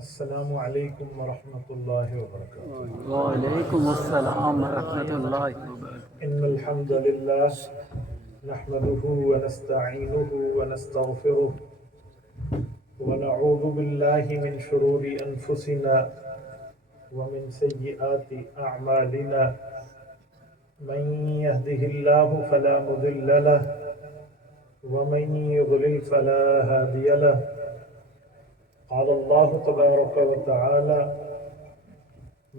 السلام علیکم ورحمۃ اللہ وبرکاتہ۔ وعلیکم السلام ورحمۃ اللہ وبرکاتہ۔ ان الحمد للہ نحمده ونستعینه ونستغفره ونعوذ باللہ من شرور انفسنا ومن سیئات اعمالنا من يهده الله فلا مضل له ومن يضلل فلا هادي له۔ قال الله تبارك وتعالى: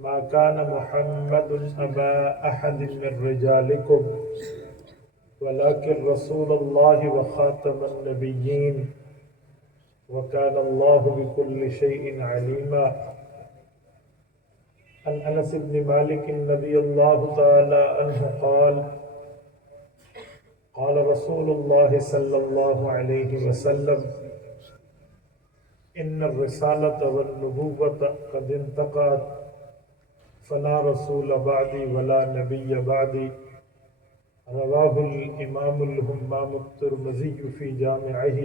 ما كان محمد أبا أحد من رجالكم ولكن رسول الله وخاتم النبيين وكان الله بكل شيء عليما۔ عن أنس بن مالك رضي الله تعالى عنه قال: قال رسول الله صلى الله عليه وسلم: إن الرسالة والنبوة قد انتقت فلا رسول بعدي ولا نبي بعدي۔ رواه الإمام الهمام الترمذي في جامعه۔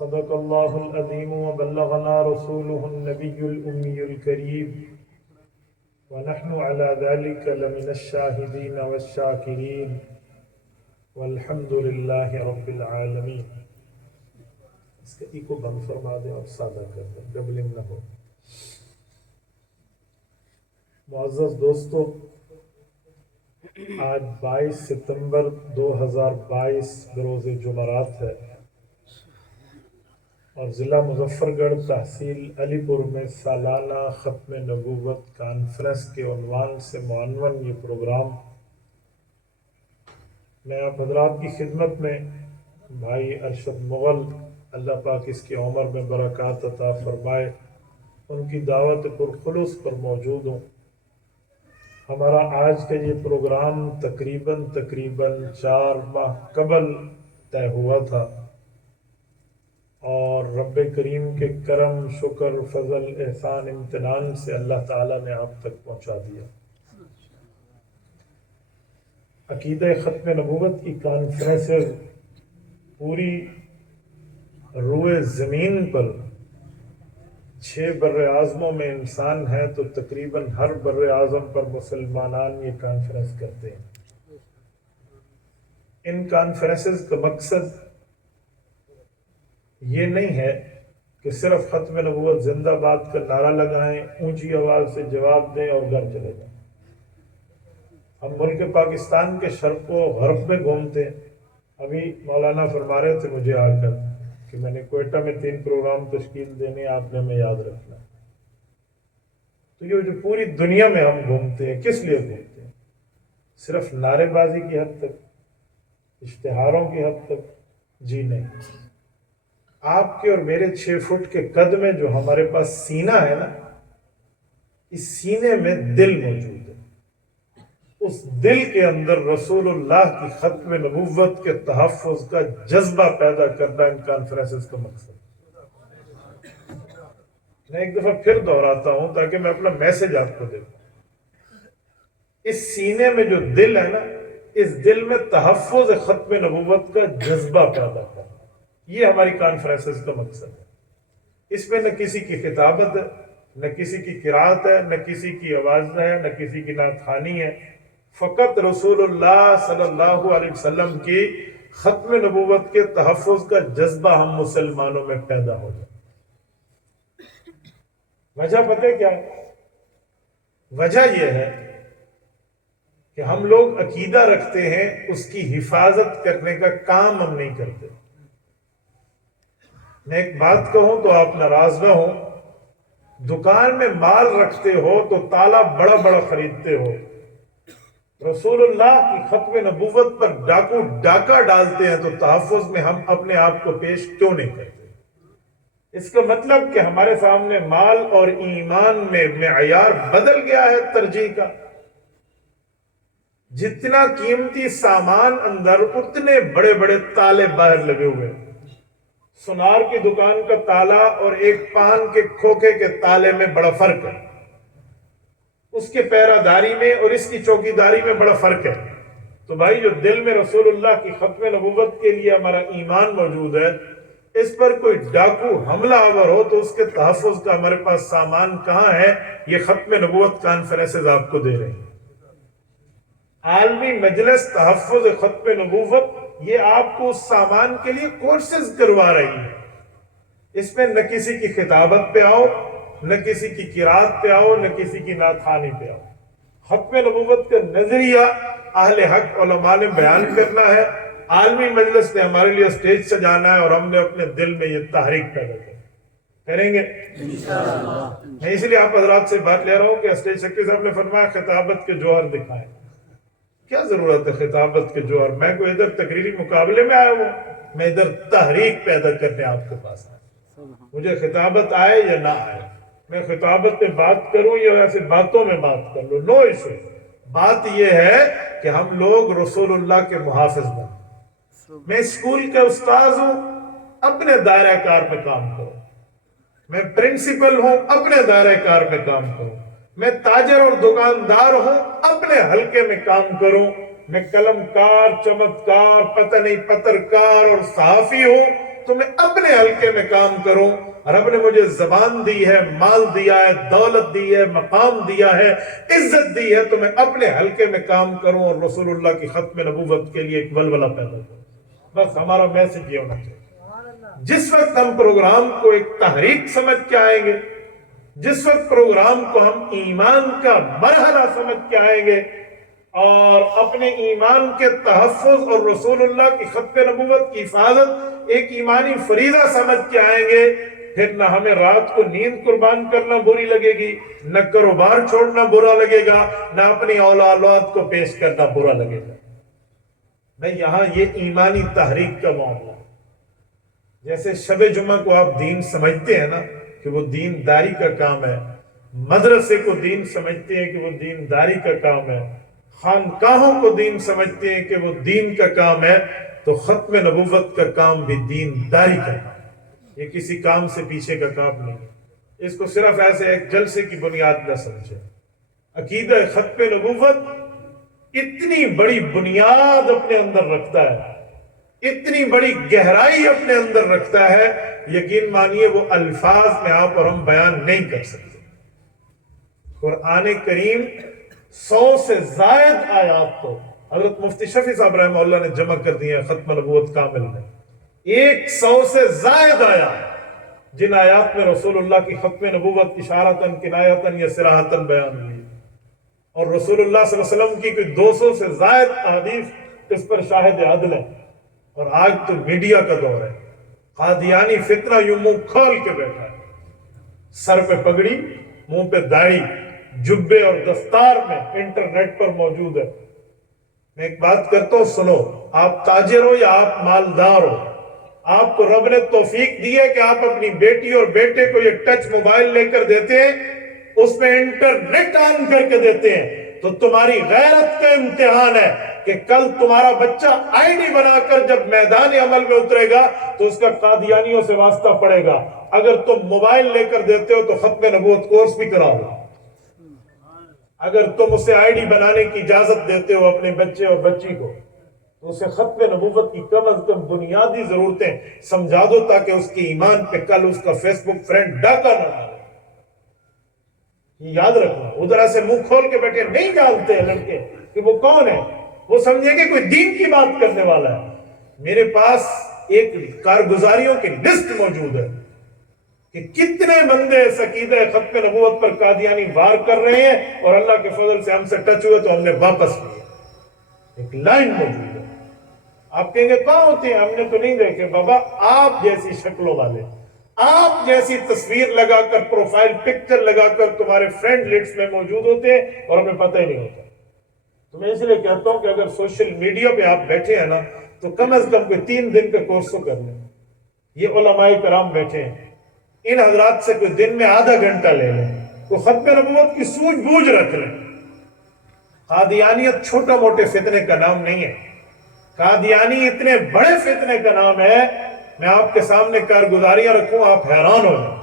صدق الله العظيم وبلغنا رسوله النبي الأمي الكريم ونحن على ذلك لمن الشاهدين والشاكرين والحمد لله رب العالمين۔ اس کا ایکو بند فرما دیں اور سادہ کر دیں، ڈبلنگ نہ ہو۔ معزز دوستو، آج 22 ستمبر 2022 بروز جمعرات ہے اور ضلع مظفر گڑھ تحصیل علی پور میں سالانہ ختم نبوت کانفرنس کے عنوان سے معنون یہ پروگرام میں آپ حضرات کی خدمت میں بھائی ارشد مغل، اللہ پاک اس کی عمر میں برکات عطا فرمائے، ان کی دعوت پرخلوص پر موجود ہوں۔ ہمارا آج کا یہ پروگرام تقریباً 4 ماہ قبل طے ہوا تھا اور رب کریم کے کرم، شکر، فضل، احسان، امتنان سے اللہ تعالیٰ نے آپ تک پہنچا دیا۔ عقیدہ ختم نبوت کی کانفرنسز پوری روئے زمین پر 6 بر اعظموں میں انسان ہے تو تقریباً ہر بر اعظم پر مسلمانان یہ کانفرنس کرتے ہیں۔ ان کانفرنسز کا مقصد یہ نہیں ہے کہ صرف ختم نبوت زندہ باد کا نعرہ لگائیں، اونچی آواز سے جواب دیں اور گھر چلے جائیں۔ ہم ملک پاکستان کے شرق و غرب میں گھومتے ہیں۔ ابھی مولانا فرما رہے تھے مجھے آ کر کہ میں نے کوئٹہ میں 3 پروگرام تشکیل دینے، آپ نے ہمیں یاد رکھنا۔ تو یہ جو پوری دنیا میں ہم گھومتے ہیں، کس لیے گھومتے ہیں؟ صرف نعرے بازی کی حد تک، اشتہاروں کی حد تک؟ جی نہیں۔ آپ کے اور میرے 6 فٹ کے قد میں جو ہمارے پاس سینہ ہے نا، اس سینے میں دل موجود ہے۔ اس دل کے اندر رسول اللہ کی ختم نبوت کے تحفظ کا جذبہ پیدا کرنا ان کانفرنسز کا مقصد۔ میں ایک دفعہ پھر دہراتا ہوں تاکہ میں اپنا میسج آپ کو دے دوں۔ اس سینے میں جو دل ہے نا، اس دل میں تحفظ ختم نبوت کا جذبہ پیدا کرنا، یہ ہماری کانفرنسز کا مقصد ہے۔ اس میں نہ کسی کی خطابت ہے، نہ کسی کی قرات ہے، نہ کسی کی آواز ہے، نہ کسی کی نعت خوانی ہے، فقط رسول اللہ صلی اللہ علیہ وسلم کی ختم نبوت کے تحفظ کا جذبہ ہم مسلمانوں میں پیدا ہو جائے۔ وجہ پتہ کیا ہے؟ وجہ یہ ہے کہ ہم لوگ عقیدہ رکھتے ہیں، اس کی حفاظت کرنے کا کام ہم نہیں کرتے۔ میں ایک بات کہوں تو آپ ناراض نہ ہوں، دکان میں مال رکھتے ہو تو تالا بڑا بڑا خریدتے ہو، رسول اللہ کی ختم نبوت پر ڈاکو ڈاکہ ڈالتے ہیں تو تحفظ میں ہم اپنے آپ کو پیش کیوں نہیں کرتے؟ اس کا مطلب کہ ہمارے سامنے مال اور ایمان میں معیار بدل گیا ہے ترجیح کا۔ جتنا قیمتی سامان اندر، اتنے بڑے بڑے تالے باہر لگے ہوئے ہیں۔ سنار کی دکان کا تالا اور ایک پان کے کھوکے کے تالے میں بڑا فرق ہے، اس کے پیرا داری میں اور اس کی چوکی داری میں بڑا فرق ہے۔ تو بھائی جو دل میں رسول اللہ کی ختم نبوت کے لیے ہمارا ایمان موجود ہے، اس پر کوئی ڈاکو حملہ آور ہو تو اس کے تحفظ کا ہمارے پاس سامان کہاں ہے؟ یہ ختم نبوت کانفرنسز آپ کو دے رہی ہیں۔ عالمی مجلس تحفظ ختم نبوت یہ آپ کو اس سامان کے لیے کورسز کروا رہی ہے۔ اس میں نہ کسی کی خطابت پہ آؤ، نہ کسی کی قرات پہ آؤ، نہ کسی کی نعت خوانی پہ آؤ۔ ختم نبوت کا نظریہ اہل حق علماء نے بیان کرنا ہے، عالمی مجلس نے ہمارے لیے اسٹیج سجانا ہے، اور ہم نے اپنے دل میں یہ تحریک پیدا کریں گے انشاءاللہ۔ میں اس لیے آپ حضرات سے بات لے رہا ہوں کہ اسٹیج سیکرٹری صاحب نے فرمایا خطابت کے جوہر دکھائیں۔ کیا ضرورت ہے خطابت کے جوہر؟ میں کوئی ادھر تقریری مقابلے میں آیا ہوں، میں ادھر تحریک پیدا کرنے آپ کے پاس آیا۔ مجھے خطابت آئے یا نہ آئے، میں خطابت میں بات کروں یا ایسے باتوں میں بات کر لوں، نو ایشو۔ بات یہ ہے کہ ہم لوگ رسول اللہ کے محافظ بنیں۔ میں اسکول کا استاذ ہوں، اپنے دائرہ کار پہ کام کروں۔ میں پرنسپل ہوں، اپنے دائرہ کار پہ کام کروں۔ میں تاجر اور دکاندار ہوں، اپنے حلقے میں کام کروں۔ میں قلم کار، چمتکار، پتہ نہیں پترکار اور صحافی ہوں تو میں اپنے حلقے میں کام کروں۔ رب نے مجھے زبان دی ہے، مال دیا ہے، دولت دی ہے، مقام دیا ہے، عزت دی ہے، تو میں اپنے حلقے میں کام کروں اور رسول اللہ کی ختم نبوت کے لیے ایک ولولہ پیدا کروں۔ بس ہمارا میسج یہ ہونا چاہیے۔ جس وقت ہم پروگرام کو ایک تحریک سمجھ کے آئیں گے، جس وقت پروگرام کو ہم ایمان کا مرحلہ سمجھ کے آئیں گے اور اپنے ایمان کے تحفظ اور رسول اللہ کی ختم نبوت کی حفاظت ایک ایمانی فریضہ سمجھ کے آئیں گے، پھر نہ ہمیں رات کو نیند قربان کرنا بری لگے گی، نہ کاروبار چھوڑنا برا لگے گا، نہ اپنی اولاد کو پیش کرنا برا لگے گا۔ میں یہاں یہ ایمانی تحریک کا معاملہ ہے۔ جیسے شب جمعہ کو آپ دین سمجھتے ہیں نا کہ وہ دینداری کا کام ہے، مدرسے کو دین سمجھتے ہیں کہ وہ دینداری کا کام ہے، خانقاہوں کو دین سمجھتے ہیں کہ وہ دین کا کام ہے، تو ختم نبوت کا کام بھی دینداری کا کام ہے۔ یہ کسی کام سے پیچھے کا کام نہیں ہے۔ اس کو صرف ایسے ایک جلسے کی بنیاد نہ سمجھے۔ عقیدہ ختم نبوت اتنی بڑی بنیاد اپنے اندر رکھتا ہے، اتنی بڑی گہرائی اپنے اندر رکھتا ہے، یقین مانیے وہ الفاظ میں آپ اور ہم بیان نہیں کر سکتے۔ قرآن کریم 100 سے زائد آیات تو حضرت مفتی شفیع صاحب رحمہ اللہ نے جمع کر دی ہیں ختم نبوت کامل میں۔ 100 سے زائد آیات جن آیات میں رسول اللہ کی ختم نبوت اشارتاً، کنایتاً یا صراحتاً بیان ہوئی، اور رسول اللہ صلی اللہ علیہ وسلم کی کوئی 200 سے زائد احادیث اس پر شاہد عدل ہے۔ اور آج تو میڈیا کا دور ہے، قادیانی فتنہ یوں منہ کھول کے بیٹھا ہے، سر پہ پگڑی، منہ پہ داڑھی، جبے اور دستار میں انٹرنیٹ پر موجود ہے۔ میں ایک بات کرتا ہوں، سنو، آپ تاجر ہو یا آپ مالدار ہو، آپ کو رب نے توفیق دی ہے کہ آپ اپنی بیٹی اور بیٹے کو یہ ٹچ موبائل لے کر دیتے ہیں، اس میں انٹرنیٹ آن کر کے دیتے ہیں، تو تمہاری غیرت کا امتحان ہے کہ کل تمہارا بچہ آئی ڈی بنا کر جب میدان عمل میں اترے گا تو اس کا قادیانیوں سے واسطہ پڑے گا۔ اگر تم موبائل لے کر دیتے ہو تو ختم نبوت کورس بھی کراؤ۔ اگر تم اسے آئی ڈی بنانے کی اجازت دیتے ہو اپنے بچے اور بچی کو تو اسے ختم نبوت کی کم از کم بنیادی ضرورتیں سمجھا دو تاکہ اس کی ایمان پہ کل اس کا فیس بک فرینڈ ڈاکہ نہ ڈالے۔ یاد رکھنا، ادھر ایسے منہ کھول کے بیٹھے نہیں جانتے ہیں لڑکے کہ وہ کون ہے، وہ سمجھے کہ کوئی دین کی بات کرنے والا ہے۔ میرے پاس ایک کارگزاریوں کی لسٹ موجود ہے کہ کتنے بندے اس عقیدہ ختم نبوت پر قادیانی وار کر رہے ہیں، اور اللہ کے فضل سے ہم سے ٹچ ہوئے تو ہم نے واپس لیا۔ ایک لائن موجود ہے۔ آپ کہیں گے کہاں ہوتے ہیں؟ ہم نے تو نہیں دیکھے۔ بابا، آپ جیسی شکلوں والے، آپ جیسی تصویر لگا کر، پروفائل پکچر لگا کر تمہارے فرینڈ لسٹ میں موجود ہوتے ہیں اور ہمیں پتہ ہی نہیں ہوتا۔ تو میں اس لیے کہتا ہوں کہ اگر سوشل میڈیا پہ آپ بیٹھے ہیں نا تو کم از کم کوئی 3 دن کا کورس تو کر لیں۔ یہ علماء کرام بیٹھے ہیں، ان حضرات سے کوئی دن میں آدھا گھنٹہ لے لیں، کوئی ختم نبوت کی سوجھ بوجھ رکھ لیں۔ قادیانیت چھوٹا موٹے فتنے کا نام نہیں ہے، قادیانی اتنے بڑے فتنے کا نام ہے۔ میں آپ کے سامنے کارگزاریاں رکھوں، آپ حیران ہو جائیں۔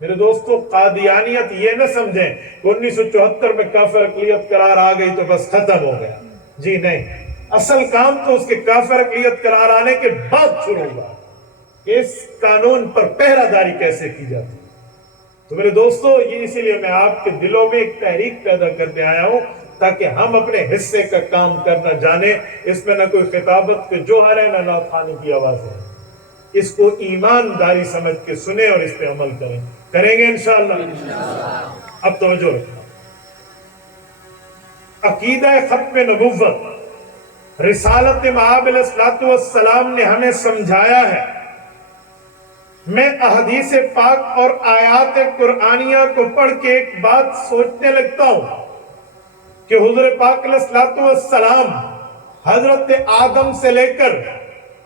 میرے دوستو، قادیانیت یہ نہ سمجھیں کہ 1974 میں کافر اقلیت قرار آ گئی تو بس ختم ہو گیا، جی نہیں۔ اصل کام تو اس کے کافر اقلیت قرار آنے کے بعد شروع ہوا۔ کہ اس قانون پر پہرہ داری کیسے کی جاتی ہے۔ تو میرے دوستو، یہ اسی لیے میں آپ کے دلوں میں ایک تحریک پیدا کرنے آیا ہوں تاکہ ہم اپنے حصے کا کام کرنا جانیں۔ اس میں نہ کوئی خطابت کے جوہر ہے، نہ نعت خوانی کی آواز ہے۔ اس کو ایمانداری سمجھ کے سنیں اور اس پہ عمل کریں گے انشاءاللہ۔ اب توجہ رکھیں، عقیدہ ختم نبوت رسالت مآب علیہ السلام نے ہمیں سمجھایا ہے۔ میں احادیث پاک اور آیات قرآنیہ کو پڑھ کے ایک بات سوچنے لگتا ہوں کہ حضور پاک علیہ السلام حضرت آدم سے لے کر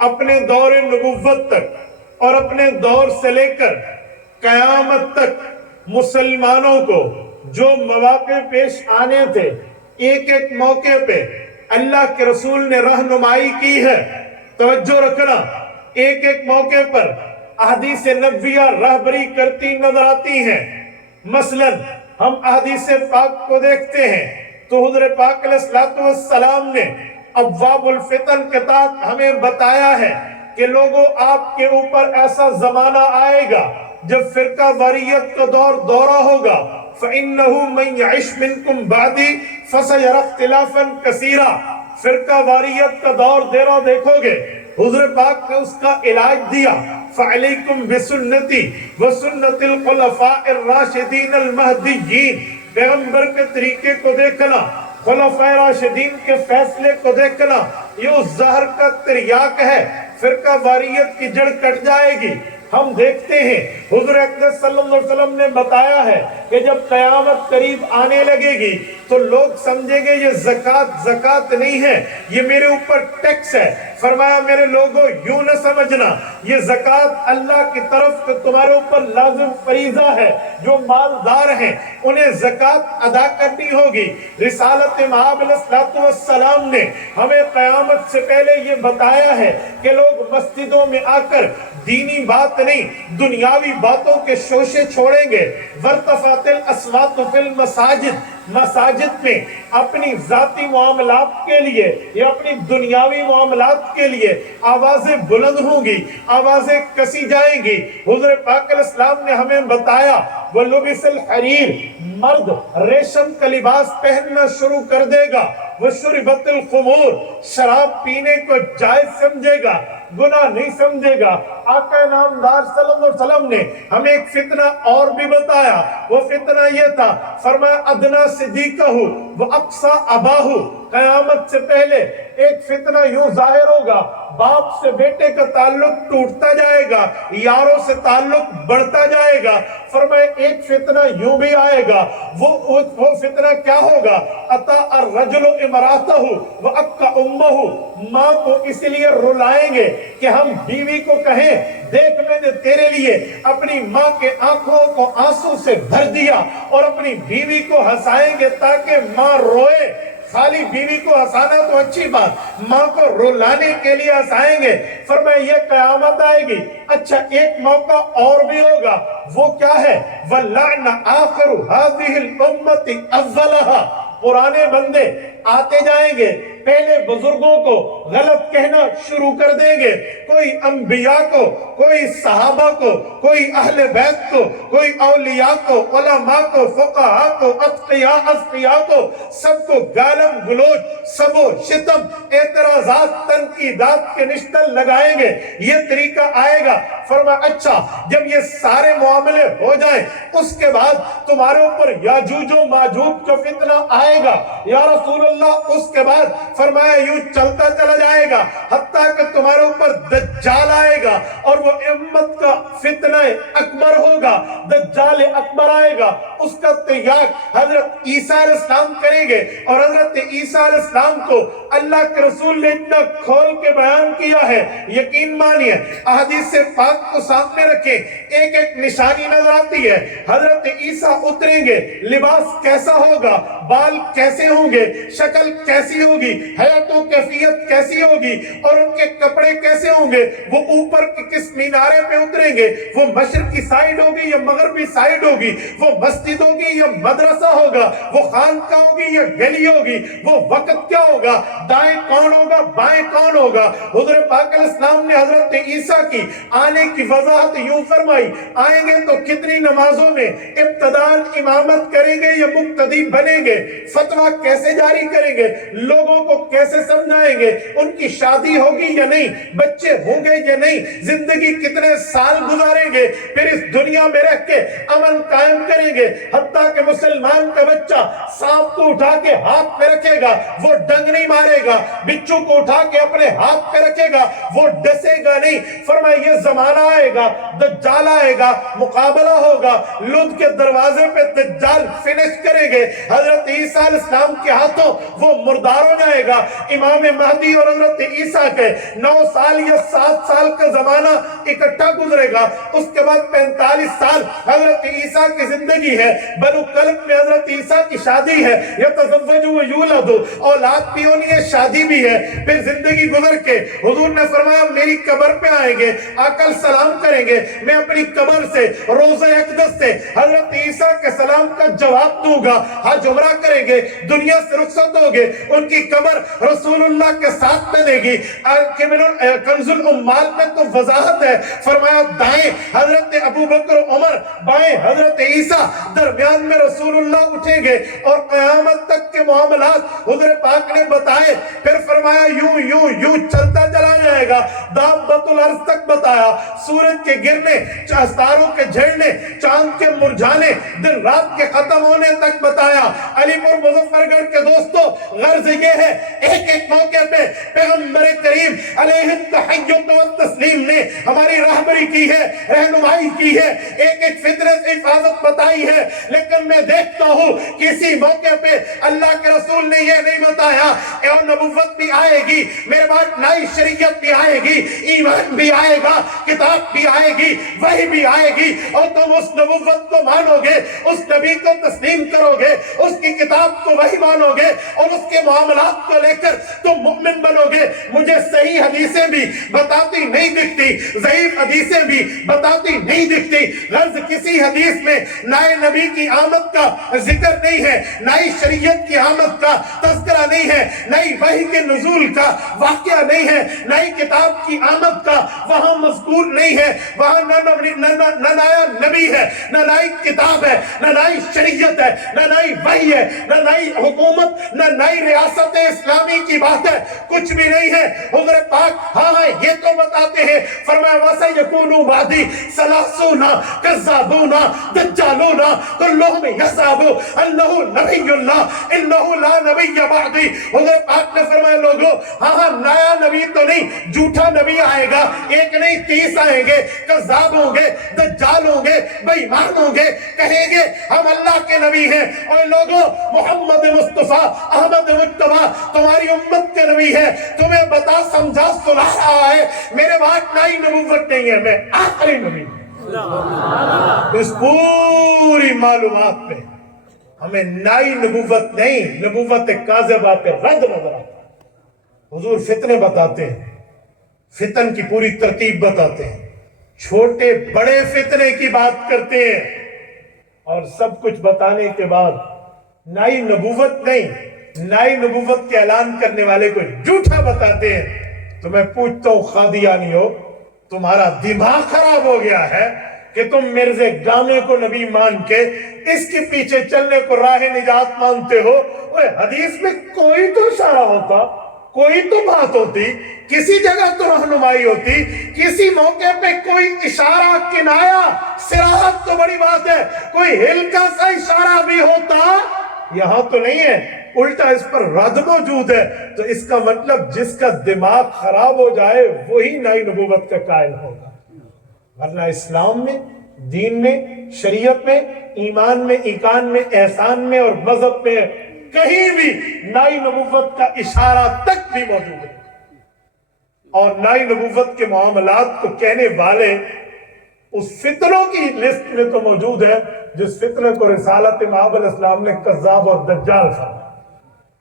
اپنے دور نبوت تک اور اپنے دور سے لے کر قیامت تک مسلمانوں کو جو مواقع پیش آنے تھے، ایک ایک موقع پہ اللہ کے رسول نے رہنمائی کی ہے۔ توجہ رکھنا، ایک ایک موقع پر احادیث نبویہ رہبری کرتی نظر آتی ہیں۔ مثلا ہم احادیث پاک کو دیکھتے ہیں تو حضور پاک علیہ السلام نے ابواب الفتن کے تحت ہمیں بتایا ہے کہ لوگوں، آپ کے اوپر ایسا زمانہ آئے گا جب فرقہ واریت کا دورہ ہوگا۔ فَإِنَّهُ مَنْ يَعِشْ مِنْكُمْ بَعْدِي فَسَيَرَى اخْتِلَافًا كَثِيرًا۔ فرقہ واریت کا دورہ دیکھو گے، حضور پاک نے اس کا علاج دیا۔ فَعَلَيْكُمْ بِسُنَّتِي وَسُنَّتِ الْخُلَفَاءِ الرَّاشِدِينَ الْمَهْدِيِّينَ۔ پیغمبر کے طریقے کو دیکھنا، خلفائے راشدین کے فیصلے کو دیکھنا، یہ اس زہر کا تریاک ہے، فرقہ واریت کی جڑ کٹ جائے گی۔ ہم دیکھتے ہیں حضور اقدس صلی اللہ علیہ وسلم نے بتایا ہے کہ جب قیامت قریب آنے لگے گی تو لوگ سمجھیں گے یہ زکوٰۃ نہیں ہے، یہ میرے اوپر ٹیکس ہے۔ فرمایا میرے لوگوں، یوں نہ سمجھنا، یہ زکوٰۃ اللہ کی طرف سے تمہارے اوپر لازم فریضہ ہے۔ جو مالدار ہیں انہیں زکوٰۃ ادا کرنی ہوگی۔ رسالت مآب علیہ السلام نے ہمیں قیامت سے پہلے یہ بتایا ہے کہ لوگ مسجدوں میں آ کر دینی بات نہیں، دنیاوی باتوں کے شوشے چھوڑیں گے۔ وَارْتَفَعَتِ الْأَصْوَاتُ فِي الْمَسَاجِدِ، مساجد میں اپنی ذاتی معاملات کے لیے یا اپنی دنیاوی معاملات کے لیے آوازیں بلند ہوں گی، آوازیں کسی جائیں گی۔ حضور پاک علیہ السلام نے ہمیں بتایا وَلُبِسَ الْحَرِيرُ، مرد ریشم کا لباس پہننا شروع کر دے گا۔ وَشُرِبَتِ الْخُمُورُ، شراب پینے کو جائز سمجھے گا، گناہ نہیں سمجھے گا۔ آقا نامدار صلی اللہ علیہ وسلم نے ہمیں ایک فتنہ اور بھی بتایا، وہ فتنہ یہ تھا، فرمایا ادنا صدیقہ و اقصا اباہ۔ قیامت سے پہلے ایک فتنہ یوں ظاہر ہوگا، باپ سے بیٹے کا تعلق ٹوٹتا جائے گا، یاروں سے تعلق بڑھتا جائے گا۔ فرمایا ایک فتنہ یوں بھی آئے گا، وہ فتنہ کیا ہوگا؟ اتا الرجل امراتہ واقع امہ، ماں کو اس لیے رلائیں گے کہ ہم بیوی کو کہیں دیکھ میں نے تیرے لیے اپنی ماں کے آنکھوں کو آنسو سے بھر دیا، اور اپنی بیوی کو ہنسائیں گے تاکہ ماں روئے۔ خالی بیوی کو ہنسانا تو اچھی بات، ماں کو رلانے کے لیے ہنسائیں گے۔ فرمایا یہ قیامت آئے گی۔ اچھا ایک موقع اور بھی ہوگا، وہ کیا ہے؟ وَلَعْنَ آخِرُ هَذِهِ الْأُمَّةِ أَوَّلَهَا۔ پرانے بندے آتے جائیں گے، پہلے بزرگوں کو غلط کہنا شروع کر دیں گے، کوئی انبیاء کو، کوئی صحابہ کو، کوئی اہل بیت کو، کوئی اولیاء کو، علماء کو، فقہاء کو، اتقیاء اسقیاء کو، سب کو گالم گلوچ، سب و شتم، اعتراضات، تنقیدات کے نشتر لگائیں گے۔ یہ طریقہ آئے گا۔ فرمایا اچھا جب یہ سارے معاملے ہو جائیں اس کے بعد تمہارے اوپر یاجوج و ماجوج کا فتنہ آئے گا یا رسول اللہ۔ اس کے بعد فرمایا یوں چلتا چلا جائے گا حتیٰ کہ تمہارے اوپر دجال آئے گا، اور وہ امت کا فتنہ اکبر ہوگا۔ دجال اکبر آئے گا، اس کا تیاق حضرت عیسیٰ علیہ السلام کریں گے، اور حضرت عیسیٰ علیہ السلام کو اللہ کے رسول نے اتنا کھول کے بیان کیا ہے، یقین مانیے احادیث پاک کو سامنے رکھیں، ایک ایک نشانی نظر آتی ہے۔ حضرت عیسیٰ اتریں گے، لباس کیسا ہوگا، بال کیسے ہوں گے، شکل کیسی ہوگی, حیات و کیفیت کیسی ہوگی, اور ان کے کپڑے کیسے ہوں گے, وہ اوپر کس مینارے پہ اتریں گے, وہ مشرق کی سائیڈ ہوگی یا مغربی سائیڈ ہوگی, وہ مسجد ہوگی یا مدرسہ ہوگا, وہ خانقاہ ہوگی یا گلی ہوگی, وہ وقت کیا ہوگا, دائیں کون ہوگا بائیں کون ہوگا. حضور پاک علیہ السلام نے حضرت عیسیٰ کی آنے کی وضاحت یوں فرمائی, آئیں گے تو کتنی نمازوں میں ابتدان امامت کریں گے یا مقتدی بنیں گے, فتویٰ کیسے جاری کریں گے, لوگوں کو کیسے سمجھائیں گے, ان کی شادی ہوگی یا نہیں, بچے ہوں گے یا نہیں, زندگی کتنے سال گزاریں گے, پھر اس دنیا میں رہ کے امن قائم کریں گے, حتیٰ کہ مسلمان کا بچہ سانپ کو اٹھا کے ہاتھ پہ رکھے گا وہ ڈنگ نہیں مارے گا, بچوں کو اٹھا کے اپنے ہاتھ پہ رکھے گا وہ ڈسے گا نہیں. فرمایا یہ زمانہ آئے گا, دجال آئے گا, مقابلہ ہوگا, لد کے دروازے پہ دجال فنش کریں گے, حضرت عیسیٰ علیہ السلام کے ہاتھوں وہ مردار ہو جائے گا. امام مہدی اور حضرت عیسیٰ کے 9 سال یا 7 سال کا زمانہ اکٹھا گزرے گا, اس کے بعد 45 سال حضرت عیسیٰ کی زندگی ہے. بنو کلب میں حضرت عیسیٰ کی شادی ہے, یتزوج و یولد, اولاد بھی ہونی ہے شادی بھی ہے. پھر زندگی گزر کے حضور نے فرمایا میری قبر پہ آئیں گے, آکل سلام کریں گے, میں اپنی قبر سے روضہ اقدس سے حضرت عیسیٰ کے سلام کا جواب دوں گا, حج عمرہ کریں گے, دنیا سے رخصت ہوگے, ان کی قبر رسول اللہ کے ساتھ بنے گی. کنز الاموال میں تو وضاحت ہے, فرمایا دائیں حضرت ابو بکر عمر, بائیں حضرت عیسیٰ, درمیان میں رسول اللہ اٹھیں گے اور قیامت تک کے معاملات حضور پاک نے بتائے. پھر فرمایا یوں یوں یوں چلتا چلا جائے گا, دابۃ الارض تک بتایا, سورج کے گرنے, ستاروں کے جھڑنے, چاند کے مرجھانے, دن رات کے ختم ہونے تک بتایا. علی پور مظفر گڑھ کے دوستو غرض یہ ہے, ایک ایک موقع پہ پیغمبر کریم علیہ التحیت والتسلیم نے ہماری راہبری کی ہے, رہنمائی کی ہے, ایک ایک فطرے سے حفاظت بتائی ہے. لیکن میں دیکھتا ہوں کسی موقع پہ اللہ کے رسول نے یہ نہیں بتایا اور نبوت بھی آئے گی, میرے بعد نئی شریعت بھی آئے گی, ایمان بھی آئے گا, کتاب بھی آئے گی, وحی بھی آئے گی, اور تم اس نبوت کو مانو گے, اس نبی کو تسلیم کرو گے, اس کی کتاب کو وحی مانو گے, اور اس کے معاملات کو لے کر تم مؤمن بنو گے. مجھے صحیح حدیثیں بھی بتاتی نہیں دکھتی, ضعیف حدیثیں بھی بتاتی نہیں دکھتی. غرض کسی حدیث میں نئے نبی کی آمد کا ذکر نہیں ہے, نئی شریعت کی آمد کا تذکرہ نہیں ہے, نئی وحی کے نزول کا واقعہ نہیں ہے, نئی کتاب کی آمد کا وہاں مذکور نہیں ہے. وہاں نہ نیا نبی ہے, نہ نئی کتاب ہے, نہ نئی شریعت ہے, نہ نئی وحی ہے, نہ نئی حکومت, نہ نئی ریاست اسلامی کی بات ہے, کچھ بھی نہیں ہے. حضور پاک ہاں یہ تو بتاتے ہیں, فرمایا وَسَيَكُونُ بَعْدِي ثَلَاثُونَ كَذَّابُونَ دَجَّالُونَ كُلُّهُمْ يَحْسَبُ أَنَّهُ نَبِيُّ اللَّهِ إِنَّهُ لَا نَبِيَّ بَعْدِي. حضور پاک نے فرمایا لوگوں ہاں نیا نبی تو نہیں, جھوٹا نبی آئے گا, ایک نہیں 30 آئیں گے, کذاب ہوں گے, دجال ہوں گے, بے ایمان ہوں گے, کہیں گے ہم اللہ کے نبی ہیں. اور لوگوں محمد مصطفیٰ احمد مجتبیٰ تمہاری امت کے نبی ہے, تمہیں بتا سمجھا سنا رہا ہے, میرے بعد نئی نبوت نہیں ہے, میں آخری نبی ہوں. اس پوری معلومات میں ہمیں نئی نبوت نہیں, نبوت کاذبہ پہ رد نظر آتا. حضور فتنے بتاتے ہیں, فتن کی پوری ترتیب بتاتے ہیں, چھوٹے بڑے فتنے کی بات کرتے ہیں, اور سب کچھ بتانے کے بعد نئی نبوت نہیں, نئی نبوت کے اعلان کرنے والے کو جھوٹا بتاتے ہیں. تو میں پوچھتا ہوں قادیانیوں, تمہارا دماغ خراب ہو گیا ہے کہ تم مرزا گامے کو نبی مان کے اس کے پیچھے چلنے کو راہ نجات مانتے ہو. حدیث میں کوئی تو اشارہ ہوتا, کوئی تو بات ہوتی, کسی جگہ تو رہنمائی ہوتی, کسی موقع پہ کوئی اشارہ, کنایا, صراحت تو بڑی بات ہے, کوئی ہلکا سا اشارہ بھی ہوتا. یہاں تو نہیں ہے, الٹا اس پر رد موجود ہے. تو اس کا مطلب جس کا دماغ خراب ہو جائے وہی نئی نبوت کا قائل ہوگا, ورنہ اسلام میں, دین میں, شریعت میں, ایمان میں, ایقان میں, احسان میں اور مذہب میں کہیں بھی نئی نبوت کا اشارہ تک بھی موجود ہے. اور نئی نبوت کے معاملات کو کہنے والے اس فتنوں کی لسٹ میں تو موجود ہے جس فتنے کو رسالت مآب علیہ السلام نے کذاب اور دجال فرمایا.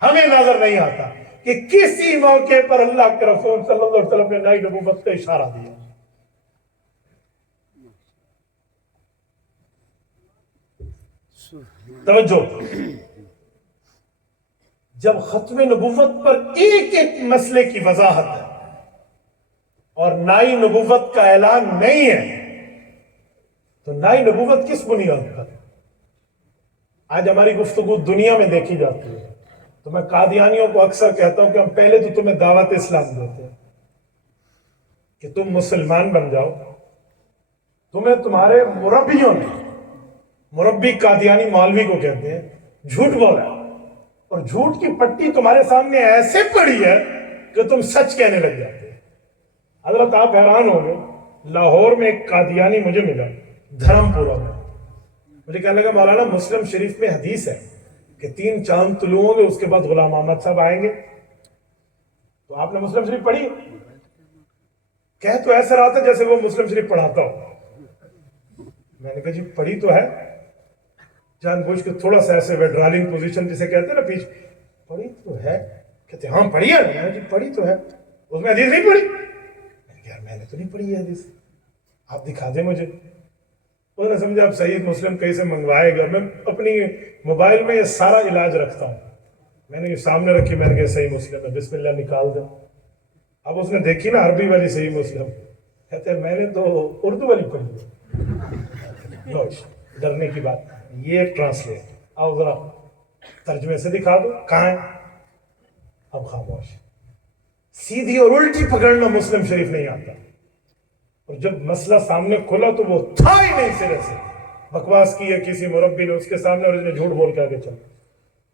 ہمیں نظر نہیں آتا کہ کسی موقع پر اللہ کے رسول صلی اللہ علیہ وسلم نے نئی نبوت کا اشارہ دیا. توجہ, جب ختم نبوت پر ایک ایک مسئلے کی وضاحت ہے اور نئی نبوت کا اعلان نہیں ہے, تو نئی نبوت کس بنیاد پر؟ آج ہماری گفتگو دنیا میں دیکھی جاتی ہے. تو میں قادیانیوں کو اکثر کہتا ہوں کہ ہم پہلے تو تمہیں دعوت اسلام دیتے ہیں کہ تم مسلمان بن جاؤ. تمہیں تمہارے مربیوں نے, مربی قادیانی مولوی کو کہتے ہیں, جھوٹ بولا, اور جھوٹ کی پٹی تمہارے سامنے ایسے پڑی ہے کہ تم سچ کہنے لگ جاتے. حضرت آپ حیران ہو گئے, لاہور میں ایک قادیانی مجھے ملا, دھرم پورا میں. مجھے کہنے لگا مولانا مسلم شریف میں حدیث ہے کہ 3 چاند طلوع ہوں گے, اس کے بعد غلام احمد صاحب آئیں گے. تو آپ نے مسلم شریف پڑھی؟ کہہ تو ایسا رہا تھا جیسے وہ مسلم شریف پڑھاتا ہو. میں نے کہا جی پڑھی تو ہے, جان بوجھ کے تھوڑا سا ایسے ویڈرالنگ پوزیشن جسے کہتے ہیں نا پیچھے, پڑھی تو ہے. کہتے ہاں پڑھی ہے. میں نے جی پڑھی تو ہے, اس میں حدیث نہیں پڑھی. یار میں نے تو نہیں پڑھی ہے حدیث, آپ دکھا دیں مجھے. انہوں نے سمجھا آپ صحیح مسلم کہیں سے منگوائے گا. میں اپنی موبائل میں یہ سارا علاج رکھتا ہوں, میں نے یہ سامنے رکھی, میں نے کہا صحیح مسلم ہے, بسم اللہ نکال دیں. اب اس نے دیکھی نا عربی والی صحیح مسلم, کہتے ہیں میں نے تو اردو والی پڑھی ہے. ڈرنے کی بات, یہ ٹرانسلیٹ, آؤ ذرا ترجمے سے دکھا دو کہاں ہے. اب خاموش. سیدھی اور الٹی پکڑنا مسلم شریف نہیں آتا, اور جب مسئلہ سامنے کھلا تو وہ تھا ہی نہیں سرے سے. بکواس کی ہے کسی مربی نے اس کے سامنے اور اس نے جھوٹ بول کے آگے چلا.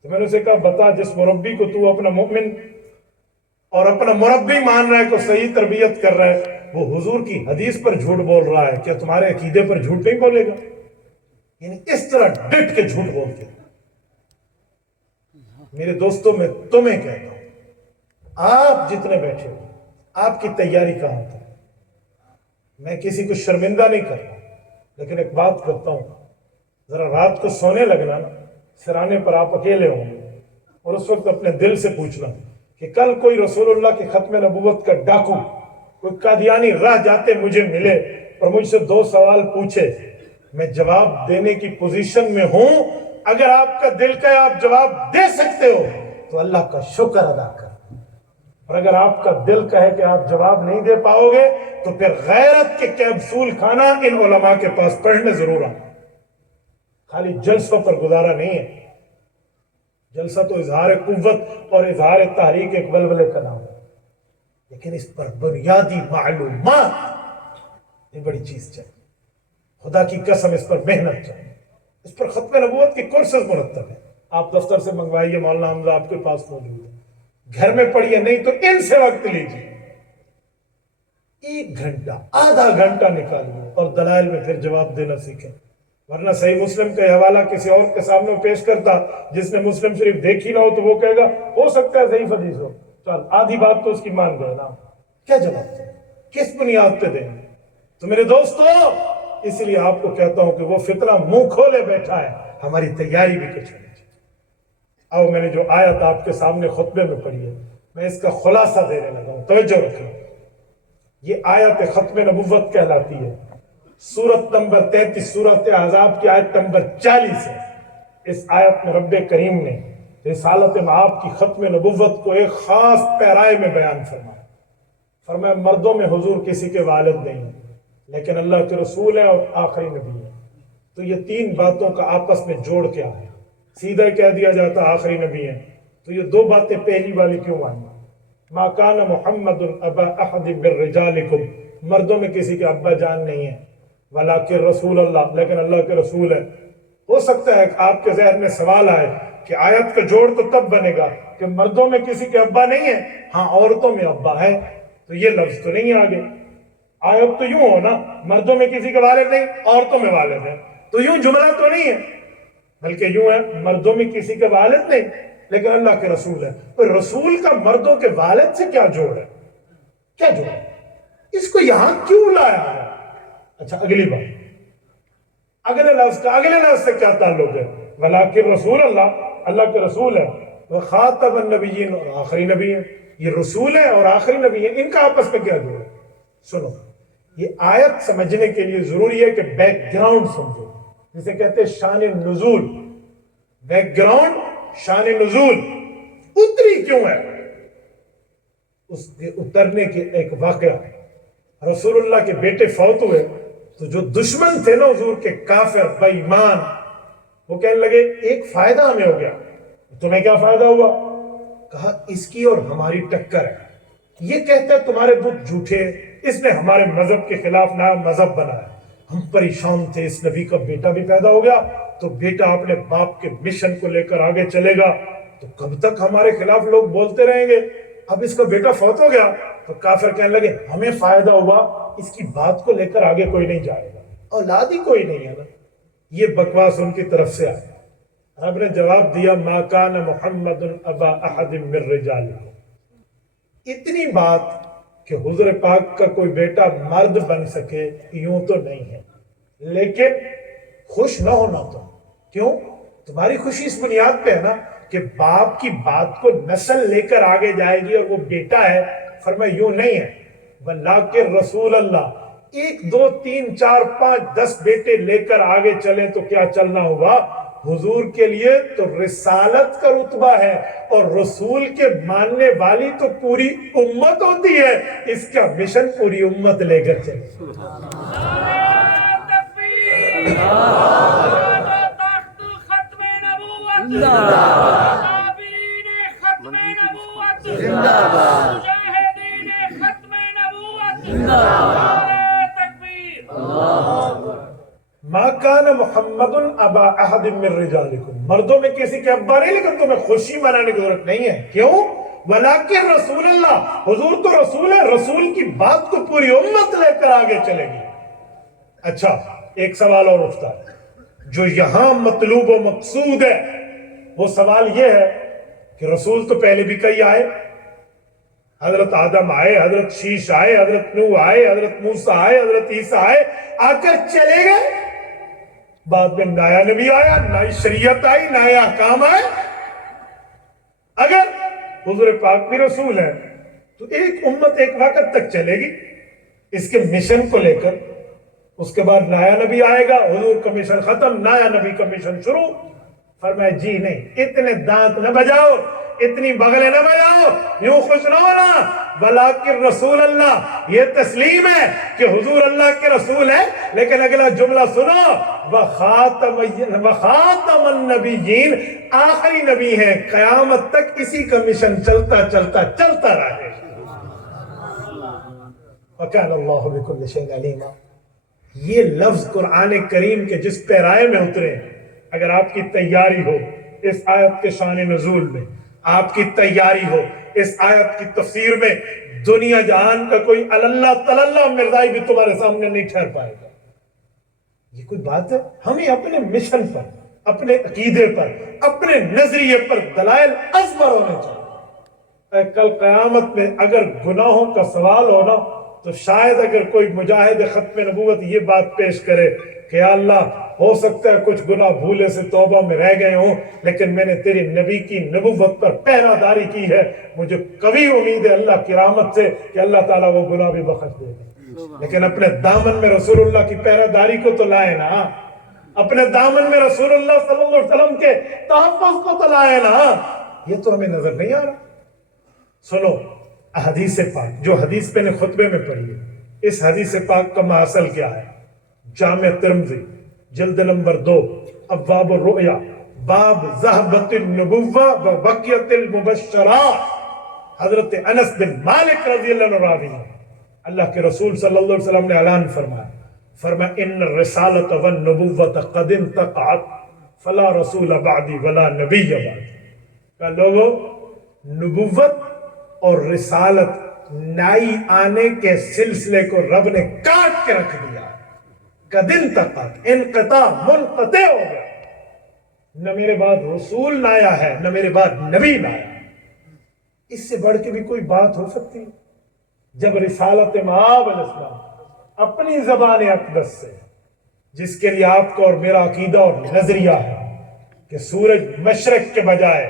تو میں نے اسے کہا بتا, جس مربی کو تو اپنا مومن اور اپنا مربی مان رہا ہے, کو صحیح تربیت کر رہا ہے, وہ حضور کی حدیث پر جھوٹ بول رہا ہے, کیا تمہارے عقیدے پر جھوٹ نہیں بولے گا؟ یعنی اس طرح ڈٹ کے جھوٹ بولتے. میرے دوستوں میں تمہیں کہتا ہوں, آپ جتنے بیٹھے ہو, آپ کی تیاری کہاں تک؟ میں کسی کو شرمندہ نہیں کرتا, لیکن ایک بات کرتا ہوں, ذرا رات کو سونے لگنا نا, سرانے پر آپ اکیلے ہوں گے, اور اس وقت اپنے دل سے پوچھنا کہ کل کوئی رسول اللہ کے ختم نبوت کا ڈاکو, کوئی قادیانی راہ جاتے مجھے ملے اور مجھ سے 2 سوال پوچھے, میں جواب دینے کی پوزیشن میں ہوں. اگر آپ کا دل کا آپ جواب دے سکتے ہو تو اللہ کا شکر ادا کر, اور اگر آپ کا دل کہے کہ آپ جواب نہیں دے پاؤ گے تو پھر غیرت کے کیپسول کھانا ان علماء کے پاس پڑھنے ضرور آنا. خالی جلسوں پر گزارا نہیں ہے. جلسہ تو اظہار قوت اور اظہار تحریک ایک ولولے کا نام ہے, لیکن اس پر بنیادی معلومات یہ بڑی چیز چاہیے. خدا کی قسم اس پر محنت چاہیے. اس پر ختم نبوت کے کورسز مرتب ہیں, آپ دفتر سے منگوائیے, مولانا حمزہ آپ کے پاس موجود ہے, گھر میں پڑھیے, نہیں تو ان سے وقت لیجیے, 1 گھنٹہ آدھا گھنٹہ نکالیے اور دلائل میں پھر جواب دینا سیکھیں. ورنہ صحیح مسلم کا حوالہ کسی اور کے سامنے پیش کرتا, جس نے مسلم شریف دیکھی نہ ہو تو وہ کہے گا ہو سکتا ہے صحیح حدیث ہو, چل آدھی بات تو اس کی مان گئے نا, کیا جواب دیں, کس بنیاد پہ دیں گے؟ تو میرے دوستو, اس لیے آپ کو کہتا ہوں کہ وہ فتنہ منہ کھولے بیٹھا ہے, ہماری تیاری بھی کچھ نہیں. اب میں نے جو آیت آپ کے سامنے خطبے میں پڑھی ہے, میں اس کا خلاصہ دینے لگا ہوں, توجہ رکھیں. یہ آیت ختم نبوت کہلاتی ہے. سورت نمبر 33, سورت احزاب کی آیت نمبر 40 ہے. اس آیت میں رب کریم نے رسالت معاب کی ختم نبوت کو ایک خاص پیرائے میں بیان فرمایا. فرمایا مردوں میں حضور کسی کے والد نہیں ہیں, لیکن اللہ کے رسول ہیں اور آخری نبی ہیں. تو یہ 3 باتوں کا آپس میں جوڑ کیا ہے؟ سیدھا کہہ دیا جاتا آخری نبی ہیں, تو یہ 2 باتیں پہلی والی کیوں آئیں؟ ما کان محمد ابا احد من رجالکم, مردوں میں کسی کے ابا جان نہیں ہے, ولکن رسول اللہ, لیکن اللہ کے رسول ہے. ہو سکتا ہے کہ آپ کے ذہن میں سوال آئے کہ آیت کا جوڑ تو تب بنے گا کہ مردوں میں کسی کے ابا نہیں ہے, ہاں عورتوں میں ابا ہے, تو یہ لفظ تو نہیں آگے. آیت تو یوں ہو نا, مردوں میں کسی کے والد نہیں, عورتوں میں والد ہیں, تو یوں جملہ تو نہیں ہے, بلکہ یوں ہے مردوں میں کسی کے والد نہیں لیکن اللہ کے رسول ہے. تو رسول کا مردوں کے والد سے کیا جوڑ ہے؟ کیا جوڑ ہے؟ اس کو یہاں کیوں لایا ہے؟ اچھا اگلی بات, اگلے لفظ سے کیا تعلق ہے؟ ولیکن رسول اللہ, اللہ کے رسول ہے. وہ خاتم النبیین اور آخری نبی ہیں. یہ رسول ہے اور آخری نبی ہیں، ان کا آپس میں کیا جوڑ ہے؟ سنو، یہ آیت سمجھنے کے لیے ضروری ہے کہ بیک گراؤنڈ سمجھو، جسے کہتے ہیں شان نزول. بیک گراؤنڈ، شان نزول اتری کیوں ہے؟ اس کے اترنے کے ایک واقعہ، رسول اللہ کے بیٹے فوت ہوئے تو جو دشمن تھے نا حضور کے، کافر بے ایمان، وہ کہنے لگے ایک فائدہ ہمیں ہو گیا. تمہیں کیا فائدہ ہوا؟ کہا اس کی اور ہماری ٹکر ہے. یہ کہتا ہے تمہارے بت جھوٹے، اس نے ہمارے مذہب کے خلاف نیا مذہب بنایا. ہم پریشان تھے، اس نبی کا بیٹا بھی پیدا ہو گیا تو بیٹا اپنے باپ کے مشن کو لے کر آگے چلے گا تو کب تک ہمارے خلاف لوگ بولتے رہیں گے. اب اس کا بیٹا فوت ہو گیا تو کافر کہنے لگے ہمیں فائدہ ہوا، اس کی بات کو لے کر آگے کوئی نہیں جائے گا، اولاد ہی کوئی نہیں ہے نا. یہ بکواس ان کی طرف سے آئی. رب نے جواب دیا ما کان محمد ابا احد من رجالکم. اتنی بات کہ حضور پاک کا کوئی بیٹا مرد بن سکے یوں تو نہیں ہے، لیکن خوش نہ ہونا تم. کیوں؟ تمہاری خوشی اس بنیاد پہ ہے نا کہ باپ کی بات کو نسل لے کر آگے جائے گی اور وہ بیٹا ہے. فرمایا یوں نہیں ہے، ولیکن رسول اللہ 1 2 3 4 5 10 بیٹے لے کر آگے چلیں تو کیا چلنا ہوگا؟ حضور کے لیے تو رسالت کا رتبہ ہے اور رسول کے ماننے والی تو پوری امت ہوتی ہے. اس کا مشن پوری امت لے کر چلے. ما کان محمد ابا احد من رجالکم. مردوں میں کسی کے ابا نہیں، لیکن تمہیں خوشی منانے کی ضرورت نہیں ہے. کیوں؟ ولیکن رسول اللہ، حضور تو رسول ہے، رسول کی بات کو پوری امت لے کر آگے چلے گی. اچھا ایک سوال اور اٹھتا ہے جو یہاں مطلوب و مقصود ہے. وہ سوال یہ ہے کہ رسول تو پہلے بھی کئی آئے، حضرت آدم آئے، حضرت شیش آئے، حضرت نوح آئے، حضرت موسیٰ آئے، حضرت عیسیٰ آئے، آ کر چلے گئے. بعد میں نیا نبی آیا، نئی شریعت آئی، نئے احکام آئے. اگر حضور پاک بھی رسول ہے تو ایک امت ایک وقت تک چلے گی اس کے مشن کو لے کر. اس کے بعد نیا نبی آئے گا، حضور کا مشن ختم، نیا نبی کا مشن شروع. فرمایا جی نہیں، اتنے دانت نہ بجاؤ، اتنی بغلیں نہ بجاؤ، یوں خوش نہ ہونا. ولیکن رسول اللہ، یہ تسلیم ہے کہ حضور اللہ کے رسول ہے، لیکن اگلا جملہ سنو، وخاتم النبیین، آخری نبی ہیں. قیامت تک اسی کا مشن چلتا چلتا چلتا رہے. وکان اللہ بکل شیء علیما. یہ لفظ قرآن کریم کے جس پیرائے میں اترے، اگر آپ کی تیاری ہو اس آیت کے شان نزول میں، آپ کی تیاری ہو اس آیت کی تفسیر میں، دنیا جہان کا کوئی اللہ تلاللہ مرزائی بھی تمہارے سامنے نہیں ٹھہر پائے گا. یہ کوئی بات ہے؟ ہمیں اپنے مشن پر، اپنے عقیدے پر، اپنے نظریے پر دلائل ازبر ہونے چاہیے. کل قیامت میں اگر گناہوں کا سوال ہونا تو شاید اگر کوئی مجاہد ختم نبوت یہ بات پیش کرے کہ یا اللہ ہو سکتا ہے کچھ گناہ بھولے سے توبہ میں رہ گئے ہوں، لیکن میں نے تیری نبی کی نبوت پر پہرہ داری کی ہے، مجھے قوی امید ہے اللہ کی رحمت سے کہ اللہ تعالیٰ وہ گناہ بھی بخش دے گا. لیکن اپنے دامن میں رسول اللہ کی پہرہ داری کو تو لائے نا، اپنے دامن میں رسول اللہ صلی اللہ علیہ وسلم کے تحفظ کو تو لائے نا. یہ تو ہمیں نظر نہیں آ رہا. سنو حدیث پاک، جو حدیث میں نے خطبے میں پڑھی ہے، اس حدیث پاک کا ماصل کیا ہے؟ جامع ترمذی جلد نمبر 2 ابواب الرؤیا باب ذہبت النبوہ و بقیت المبشرات. حضرت انس بن مالک رضی اللہ عنہ راوی ہیں، اللہ کے رسول صلی اللہ علیہ وسلم نے اعلان فرمایا ان الرسالۃ والنبوۃ قد انتقعت فلا رسول بعدی ولا نبی بعدی. کہ لوگوں، نبوت اور رسالت نئی آنے کے سلسلے کو رب نے کاٹ کے رکھ دیا. قد انتقعت، انقطاع، منقطع ہو گیا. نہ میرے بعد رسول نایا ہے، نہ میرے بعد نبی نایا. اس سے بڑھ کے بھی کوئی بات ہو سکتی ہے؟ جب رسالت مآب علیہ السلام اپنی زبان اقدس سے، جس کے لیے آپ کا اور میرا عقیدہ اور نظریہ ہے کہ سورج مشرق کے بجائے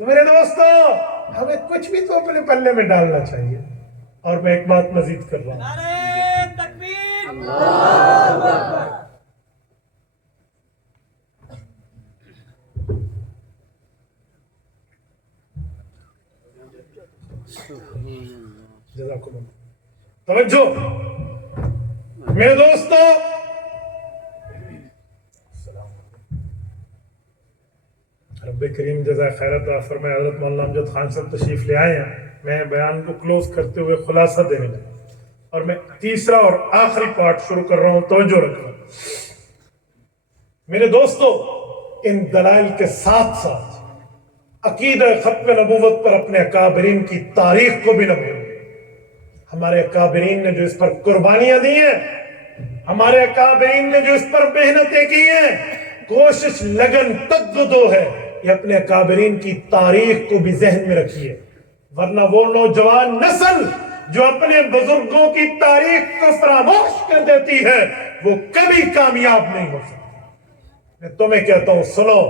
تو میرے دوستوں ہمیں کچھ بھی تو اپنے پلے میں ڈالنا چاہیے. اور میں ایک بات مزید کر رہا ہوں. نعرہ تکبیر. جزاکم اللہ. توجہ میرے دوستو. رب کریم جزائے خیر عطا فرمائے. حضرت مولانا امجد خان صاحب تشریف لے آئے ہیں. میں بیان کو کلوز کرتے ہوئے خلاصہ دینے لگا اور میں تیسرا اور آخری پارٹ شروع کر رہا ہوں. توجہ رکھنا میرے دوستو. ان دلائل کے ساتھ ساتھ عقیدہ ختم نبوت پر اپنے اکابرین کی تاریخ کو بھی نہ بھولیں. ہمارے اکابرین نے جو اس پر قربانیاں دی ہیں, ہمارے اکابرین نے جو اس پر محنتیں کی ہیں, کوشش لگن تگدو ہے, یہ اپنے اکابرین کی تاریخ کو بھی ذہن میں رکھیے. ورنہ وہ نوجوان نسل جو اپنے بزرگوں کی تاریخ کو فراموش کر دیتی ہے وہ کبھی کامیاب نہیں ہو سکتی. میں تمہیں کہتا ہوں سنو,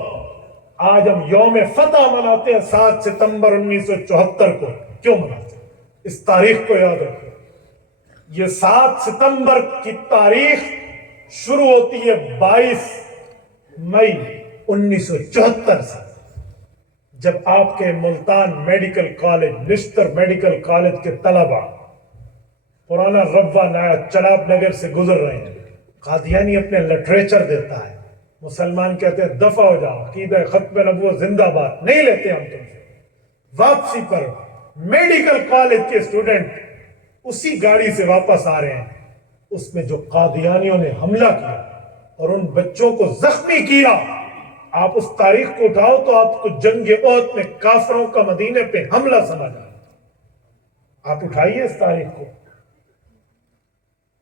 آج ہم یوم فتح مناتے ہیں 7 ستمبر 1974 کو. کیوں مناتے ہیں؟ اس تاریخ کو یاد رکھو. یہ 7 ستمبر کی تاریخ شروع ہوتی ہے 22 مئی 1974 سے, جب آپ کے ملتان میڈیکل کالج, نشتر میڈیکل کالج کے طلبہ پرانا روا نیا چناب نگر سے گزر رہے ہیں. قادیانی اپنے لٹریچر دیتا ہے, مسلمان کہتے ہیں دفع ہو جاؤ, عقیدہ ختم نبوت زندہ باد, نہیں لیتے ہم تم سے. واپسی پر میڈیکل کالج کے اسٹوڈنٹ اسی گاڑی سے واپس آ رہے ہیں. اس میں جو قادیانیوں نے حملہ کیا اور ان بچوں کو زخمی کیا, آپ اس تاریخ کو اٹھاؤ تو آپ کو جنگ احد میں کافروں کا مدینے پہ حملہ سمجھ آئے. آپ اٹھائیے اس تاریخ کو.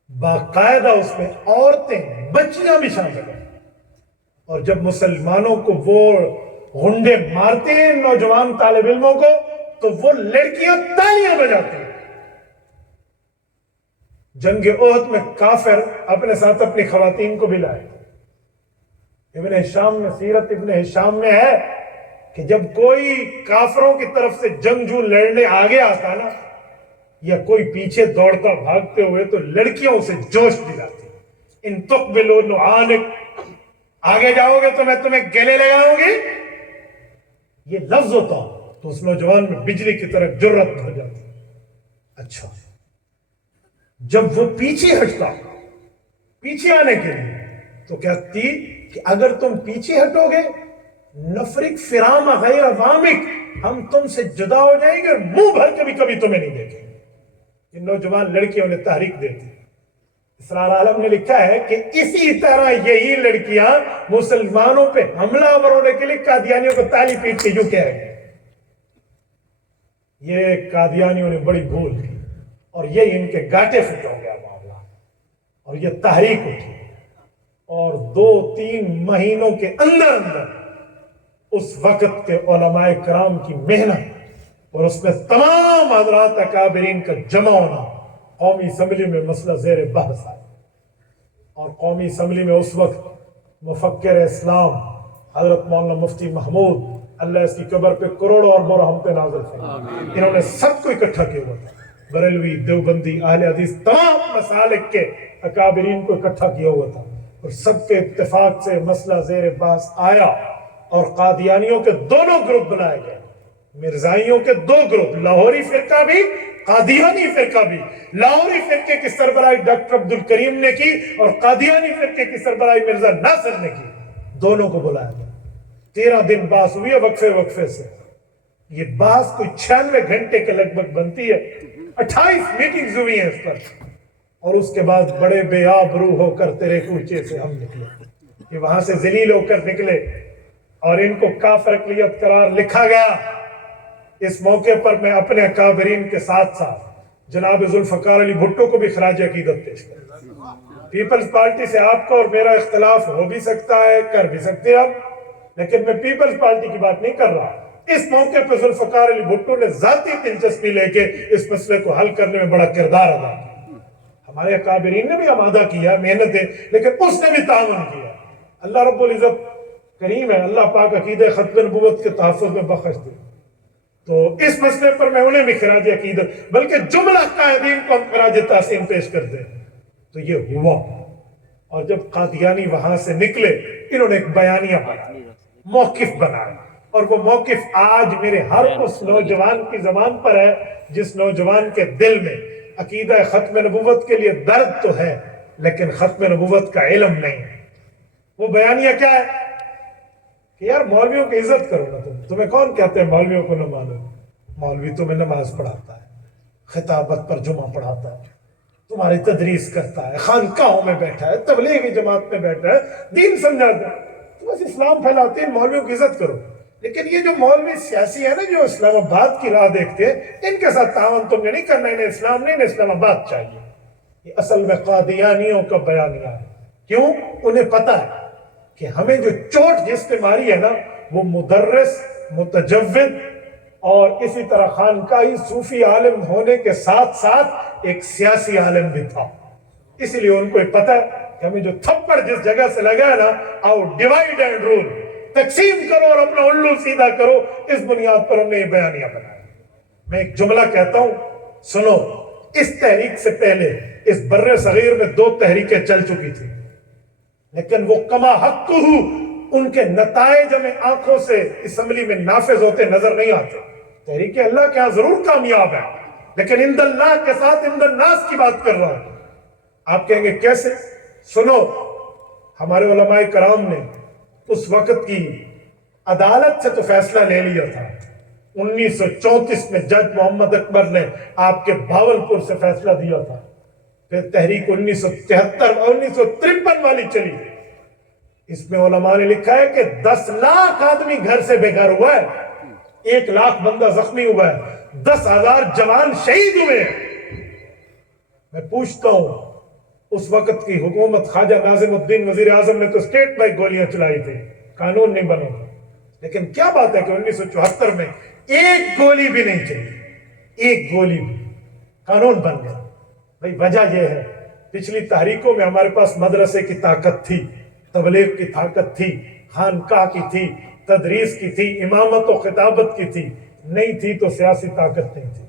باقاعدہ اس میں عورتیں, بچیاں بھی شامل ہیں. اور جب مسلمانوں کو وہ غنڈے مارتے ہیں نوجوان طالب علموں کو, تو وہ لڑکیاں تالیاں بجاتی ہیں. جنگ احد میں کافر اپنے ساتھ اپنی خواتین کو بھی لائے. ابن ہشام میں, سیرت ابن ہشام میں ہے کہ جب کوئی کافروں کی طرف سے جنگجو لڑنے آگے آتا نا, یا کوئی پیچھے دوڑتا بھاگتے ہوئے, تو لڑکیاں اسے جوش دلاتی. ان تقبلوا نعانک, آگے جاؤ گے تو میں تمہیں گلے لگاؤں گی. یہ لفظ ہوتا تو اس نوجوان میں بجلی کی طرح جرت بھر جاتی. اچھا, جب وہ پیچھے ہٹتا پیچھے آنے کے لیے, تو کہتی کہ اگر تم پیچھے ہٹو گے نفرق فرام غیر عوامک, ہم تم سے جدا ہو جائیں گے اور منہ بھر کے بھی کبھی تمہیں نہیں دیکھیں گے. ان نوجوان لڑکیوں نے تحریک دیتی. اسرار عالم نے لکھا ہے کہ اسی طرح یہی لڑکیاں مسلمانوں پہ حملہ آور ہونے کے لیے قادیانیوں کو تالی پیٹ کے یوں کہہ رہے ہیں. یہ قادیانیوں نے بڑی بھول کی اور یہ ان کے گاٹے فٹ ہو گیا معاملہ, اور یہ تحریک اٹھی. اور 2-3 مہینوں کے اندر اس وقت کے علماء کرام کی محنت اور اس میں تمام حضرات اکابرین کا جمع ہونا, قومی اسمبلی میں مسئلہ زیر بحث آیا. اور قومی اسمبلی میں اس وقت مفکر اسلام حضرت مولانا مفتی محمود, اللہ اس کی قبر پہ کروڑوں اور رحمتیں نازل فرمائے, انہوں نے سب کو اکٹھا کیا ہوا تھا. بریلوی, دیوبندی, اہل حدیث, تمام مسالک کے اکابرین کو اکٹھا کیا ہوا تھا, اور سب کے اتفاق سے مسئلہ زیر بحث آیا. اور قادیانیوں کے دونوں گروپ بنائے گئے, مرزائیوں کے 2 گروپ, لاہوری فرقہ بھی, قادیانی فرقہ بھی. لاہوری فرقے کی سربراہی ڈاکٹر عبد الکریم نے کی اور قادیانی فرقے کی سربراہی مرزا ناصر نے کی. دونوں کو بلایا گیا. 13 دن بحث ہوئی ہے وقفے سے. یہ بحث کوئی 96 گھنٹے کے لگ بھگ بنتی ہے. 28 میٹنگز ہوئی ہیں اس پر. اور اس کے بعد بڑے بے آبرو ہو کر تیرے کوچے سے ہم نکلے. یہ وہاں سے ذلیل ہو کر نکلے اور ان کو کافر اقلیت قرار لکھا گیا. اس موقع پر میں اپنے اکابرین کے ساتھ ساتھ جناب ذوالفقار علی بھٹو کو بھی خراج عقیدت پیش کرتا. پیپلز پارٹی سے آپ کا اور میرا اختلاف ہو بھی سکتا ہے, کر بھی سکتے ہیں آپ, لیکن میں پیپلز پارٹی کی بات نہیں کر رہا. اس موقع پہ ذوالفقار علی بھٹو نے ذاتی دلچسپی لے کے اس مسئلے کو حل کرنے میں بڑا کردار ادا کیا. ہمارے اکابرین نے بھی آمادہ کیا محنتیں, لیکن اس نے بھی تعاون کیا. اللہ رب العزت کریم ہے, اللہ پاک عقیدہ ختم نبوت کے تحفظ میں بخش دے. تو اس مسئلے پر میں انہیں بھی خراج عقیدت بلکہ جملہ قائدین کو ہم خراج تحسین پیش کرتے ہیں۔ تو یہ ہوا، اور جب قادیانی وہاں سے نکلے انہوں نے ایک بیانیہ بنایا، موقف بنایا، اور وہ موقف آج میرے ہر اس نوجوان کی زبان پر ہے جس نوجوان کے دل میں عقیدہ ختم نبوت کے لیے درد تو ہے لیکن ختم نبوت کا علم نہیں ہے۔ وہ بیانیہ کیا ہے کہ یار مولویوں کی عزت کرو نا، تمہیں کون کہتے ہیں مولویوں کو نہ مانو؟ مولوی تمہیں نماز پڑھاتا ہے، خطابت پر جمعہ پڑھاتا ہے، تمہاری تدریس کرتا ہے، خانقاہوں میں بیٹھا ہے، تبلیغی جماعت میں بیٹھا ہے، دین سمجھاتا ہے، تو بس اسلام پھیلاتے ہیں، مولویوں کی عزت کرو۔ لیکن یہ جو مولوی سیاسی ہے نا جو اسلام آباد کی راہ دیکھتے ہیں، ان کے ساتھ تعاون تم نے نہیں کرنا، انہیں اسلام نہیں، انہیں اسلام آباد چاہیے۔ یہ اصل میں قادیانیوں کا بیانیہ ہے۔ کیوں؟ انہیں پتا ہے کہ ہمیں جو چوٹ جس پہ ماری ہے نا وہ مدرس، متجوید اور اسی طرح خانقاہی صوفی عالم ہونے کے ساتھ ساتھ ایک سیاسی عالم بھی تھا۔ اس لیے ان کو پتا ہے کہ ہمیں جو تھپڑ جس جگہ سے لگا ہے نا، آؤ ڈیوائیڈ اینڈ رول، تقسیم کرو اور اپنا الو سیدھا کرو، اس بنیاد پر ہم نے یہ بیانیہ بنایا۔ میں ایک جملہ کہتا ہوں، سنو۔ اس تحریک سے پہلے اس بر صغیر میں 2 تحریکیں چل چکی تھی، لیکن وہ کما حق ان کے نتائج ہمیں آنکھوں سے اسمبلی میں نافذ ہوتے نظر نہیں آتے۔ تحریک اللہ کے ہاں ضرور کامیاب ہے، لیکن عند اللہ کے ساتھ عند الناس کی بات کر رہا ہوں۔ آپ کہیں گے کیسے؟ سنو، ہمارے علماء کرام نے اس وقت کی عدالت سے تو فیصلہ لے لیا تھا۔ 1934 میں جج محمد اکبر نے آپ کے بھاولپور سے فیصلہ دیا تھا۔ پھر تحریک 1973 اور 1953 والی چلی۔ اس میں علماء نے لکھا ہے کہ 10 لاکھ آدمی گھر سے بے گھر ہوا ہے، 1 لاکھ بندہ زخمی ہوا ہے، 10,000 جوان شہید ہوئے ہیں۔ میں پوچھتا ہوں، اس وقت کی حکومت خواجہ ناظم الدین وزیر اعظم نے تو اسٹیٹ بائی گولیاں چلائی تھی، قانون نہیں بنا تھا، لیکن کیا بات ہے کہ 1974 میں 1 گولی بھی نہیں چلی، 1 گولی بھی، قانون بن گیا۔ بھئی وجہ یہ ہے، پچھلی تحریکوں میں ہمارے پاس مدرسے کی طاقت تھی، تبلیغ کی طاقت تھی، خانقاہ کی تھی، تدریس کی تھی، امامت و خطابت کی تھی، نہیں تھی تو سیاسی طاقت نہیں تھی۔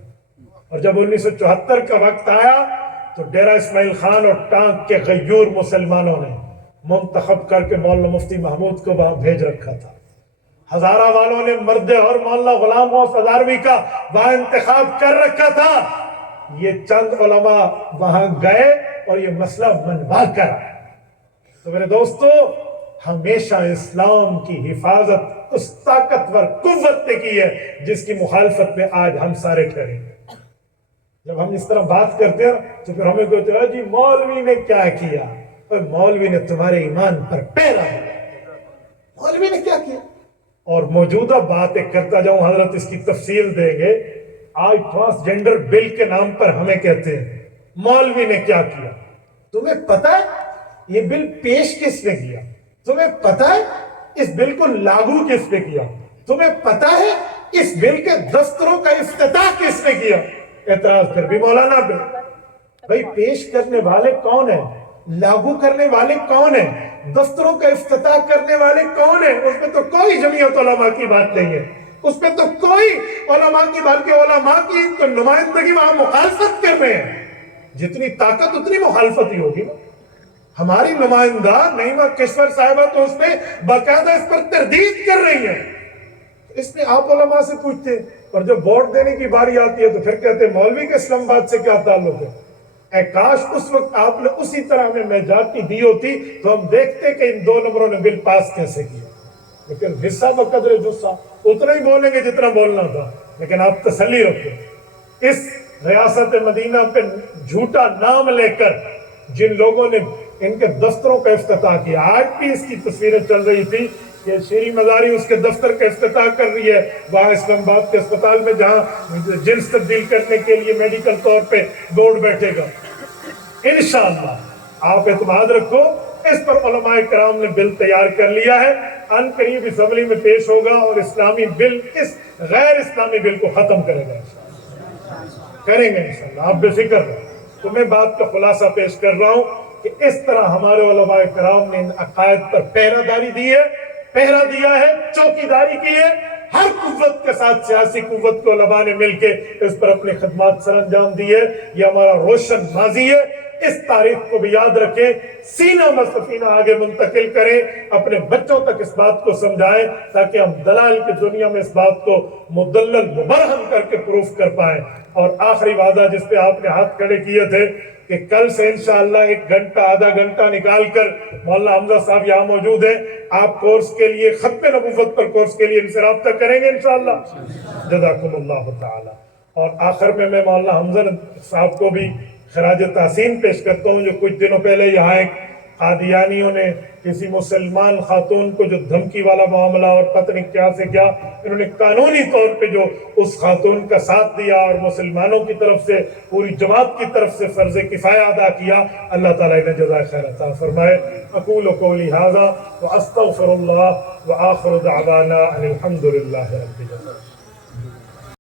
اور جب 1974 کا وقت آیا تو ڈیرہ اسماعیل خان اور ٹانک کے غیور مسلمانوں نے منتخب کر کے مولانا مفتی محمود کو وہاں بھیج رکھا تھا۔ ہزارہ والوں نے مرد اور مولانا غلام غوث ہزاروی کا وہاں انتخاب کر رکھا تھا۔ یہ چند علماء وہاں گئے اور یہ مسئلہ منوا کر آئے۔ تو میرے دوستو، ہمیشہ اسلام کی حفاظت اس طاقتور قوت نے کی ہے جس کی مخالفت میں آج ہم سارے ٹھہرے۔ جب ہم اس طرح بات کرتے ہیں تو پھر ہمیں کہتے ہیں جی مولوی نے کیا کیا؟ اور مولوی نے تمہارے ایمان پر پیرا دیا، مولوی نے کیا کیا؟ اور موجودہ بات ایک کرتا جاؤں، حضرت اس کی تفصیل دیں گے۔ آج ٹرانسجنڈر بل کے نام پر ہمیں کہتے ہیں مولوی نے کیا کیا۔ تمہیں پتہ ہے یہ بل پیش کس نے کیا؟ تمہیں پتہ ہے اس بل کو لاگو کس نے کیا؟ تمہیں پتہ ہے اس بل کے دفتروں کا افتتاح کس نے کیا؟ اعتراض پھر بھی مولانا پہ۔ بھائی پیش کرنے والے کون ہیں؟ لاگو کرنے والے کون ہیں؟ دفتروں کا افتتاح کرنے والے کون ہیں؟ اس میں تو کوئی جمعیت علماء کی بات نہیں ہے، اس میں تو کوئی علماء کی بات، کہ علماء کی تو نمائندگی وہاں مخالفت کر رہے ہیں۔ جتنی طاقت اتنی مخالفت ہی ہوگی نا۔ ہماری نمائندہ نعیمہ کشور صاحبہ تو اس میں باقاعدہ اس پر تردید کر رہی ہیں۔ اس میں آپ علماء سے پوچھتے ہیں، اور جب ووٹ دینے کی باری آتی ہے تو پھر کہتے ہیں مولوی کے اسلام آباد سے کیا تعلق ہے؟ اے کاش اس وقت آپ نے اسی طرح ہمیں میجارٹی دی ہوتی تو ہم دیکھتے کہ ان 2 نمبروں نے بل پاس کیسے کیا۔ لیکن حصہ بقدر جسہ، اتنا ہی بولیں گے جتنا بولنا تھا۔ لیکن آپ تسلی رکھیں، اس ریاست مدینہ پہ جھوٹا نام لے کر جن لوگوں نے ان کے دفتروں کا افتتاح کیا، آج بھی اس کی تصویریں چل رہی تھی کہ شیری مزاری اس کے دفتر کا افتتاح کر رہی ہے وہاں اسلام آباد کے اسپتال میں، جہاں جنس تبدیل کرنے کے لیے میڈیکل طور پہ بورڈ بیٹھے گا۔ انشاءاللہ آپ اعتماد رکھو، اس پر علماء کرام نے بل تیار کر لیا ہے، ان قریب اسمبلی میں پیش ہوگا اور اسلامی بل اس غیر اسلامی بل کو ختم کرے گا، کریں گے انشاءاللہ، آپ بے فکر رہو۔ تو میں بات کا خلاصہ پیش کر رہا ہوں کہ اس طرح ہمارے علماء کرام نے ان عقائد پر پہرہ داری دی ہے، پہرہ دیا ہے، چوکیداری کی ہے، ہر قوت کے ساتھ سیاسی قوت کو علماء نے مل کے اس پر اپنی خدمات سر انجام دی ہے. یہ ہمارا روشن ماضی ہے. اس تاریخ کو بھی یاد رکھیں, سینہ مسفینہ آگے منتقل کریں, اپنے بچوں تک اس بات کو سمجھائیں تاکہ ہم دلائل کی دنیا میں اس بات کو مدلل مبرہن کر کے پروف کر پائیں. اور آخری وعدہ جس پہ آپ نے ہاتھ کھڑے کیے تھے کہ کل سے انشاءاللہ 1 گھنٹہ آدھا گھنٹہ نکال کر مولانا حمزہ صاحب یہاں موجود ہیں, آپ کورس کے لیے ختم نبوت پر کورس کے لیے ان سے رابطہ کریں گے انشاءاللہ. جزاکم اللہ تعالی. اور آخر میں مولانا حمزہ صاحب کو بھی خراج تحسین پیش کرتا ہوں, جو کچھ دنوں پہلے یہاں ایک قادیانیوں نے کسی مسلمان خاتون کو جو دھمکی والا معاملہ اور پتہ نہیں کیا سے کیا, انہوں نے قانونی طور پہ جو اس خاتون کا ساتھ دیا اور مسلمانوں کی طرف سے پوری جماعت کی طرف سے فرض کفایہ ادا کیا, اللہ تعالیٰ انہیں جزائے خیر عطا فرمائے. اقول قولی ھذا واستغفر اللہ وآخر دعوانا ان الحمد للہ رب العالمین.